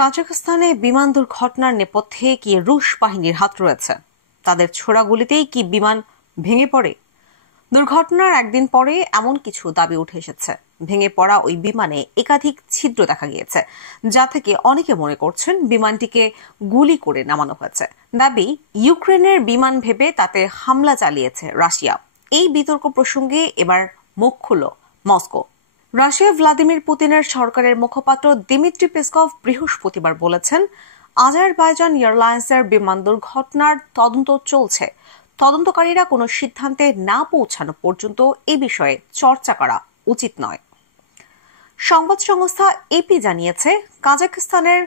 কাজাখস্তানে বিমান দুর্ঘটনার নেপথ্যে কি রুশ বাহিনীর হাত রয়েছে? তাদের ছোড়া গুলিতেই কি বিমান ভেঙে পড়ে? দুর্ঘটনার একদিন পরে এমন কিছু দাবি উঠে এসেছে। ভেঙে পড়া ওই বিমানে একাধিক ছিদ্র দেখা গিয়েছে, যা থেকে অনেকে মনে করছেন বিমানটিকে গুলি করে নামানো হয়েছে। দাবি, ইউক্রেনের বিমান ভেবে তাতে হামলা চালিয়েছে রাশিয়া। এই বিতর্ক প্রসঙ্গে এবার মুখ খুলল মস্কো। রাশিয়া ভ্লাদিমির পুতিনের সরকারের মুখপাত্র দিমিত্রি পেসকভ বৃহস্পতিবার বলেছেন, আজারবাইজান এয়ারলাইন্সের বিমান দুর্ঘটনার তদন্ত চলছে। তদন্তকারীরা কোনো সিদ্ধান্তে না পৌঁছানো পর্যন্ত এ বিষয়ে চর্চা করা উচিত নয়। সংবাদ সংস্থা এপি জানিয়েছে, কাজাখস্তানের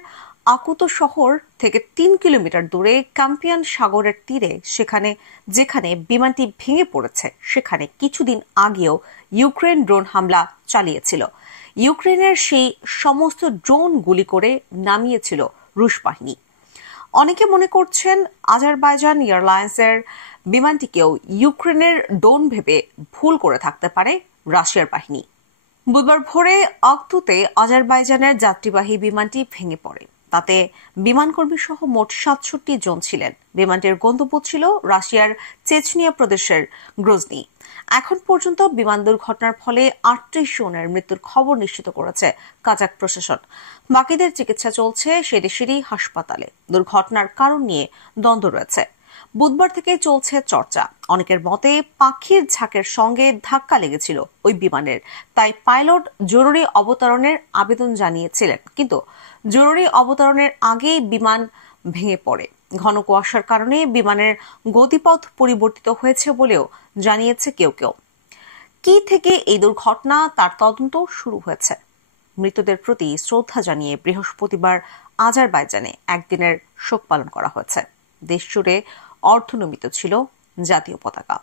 আকুতো শহর থেকে ৩ কিলোমিটার দূরে কাম্পিয়ান সাগরের তীরে যেখানে বিমানটি ভেঙে পড়েছে সেখানে কিছুদিন আগেও ইউক্রেন ড্রোন হামলা চালিয়েছিল। ইউক্রেনের সেই সমস্ত ড্রোন গুলি করে নামিয়েছিল রুশ বাহিনী। অনেকে মনে করছেন আজারবাইজান এয়ারলাইন্সের বিমানটিকেও ইউক্রেনের ড্রোন ভেবে ভুল করে থাকতে পারে রাশিয়ার বাহিনী। বুধবার ভোরে আকতুতে আজারবাইজানের যাত্রীবাহী বিমানটি ভেঙে পড়ে। তাতে বিমানকর্মী সহ মোট ৬৭ জন ছিলেন। বিমানটির গন্তব্য ছিল রাশিয়ার চেচনিয়া প্রদেশের গ্রোজনি। এখন পর্যন্ত বিমান দুর্ঘটনার ফলে ৩৮ জনের মৃত্যুর খবর নিশ্চিত করেছে কাজাখ প্রশাসন। বাকিদের চিকিৎসা চলছে সে দেশেরই হাসপাতালে। দুর্ঘটনার কারণ নিয়ে দ্বন্দ্ব রয়েছে। বুধবার থেকে চলছে চর্চা। অনেকের মতে পাখির ঝাঁকের সঙ্গে ধাক্কা লেগেছিল ওই বিমানের, তাই পাইলট জরুরি অবতরণের আবেদন জানিয়েছিলেন, কিন্তু জরুরি অবতরণের আগেই বিমান ভেঙে পড়ে। ঘন কুয়াশার কারণে বিমানের গতিপথ পরিবর্তিত হয়েছে বলেও জানিয়েছে কেউ কেউ। কি থেকে এই দুর্ঘটনা তার তদন্ত শুরু হয়েছে। মৃতদের প্রতি শ্রদ্ধা জানিয়ে বৃহস্পতিবার আজারবাইজানে একদিনের শোক পালন করা হয়েছে। দেশ জুড়ে অর্ধনমিত ছিল জাতীয় পতাকা।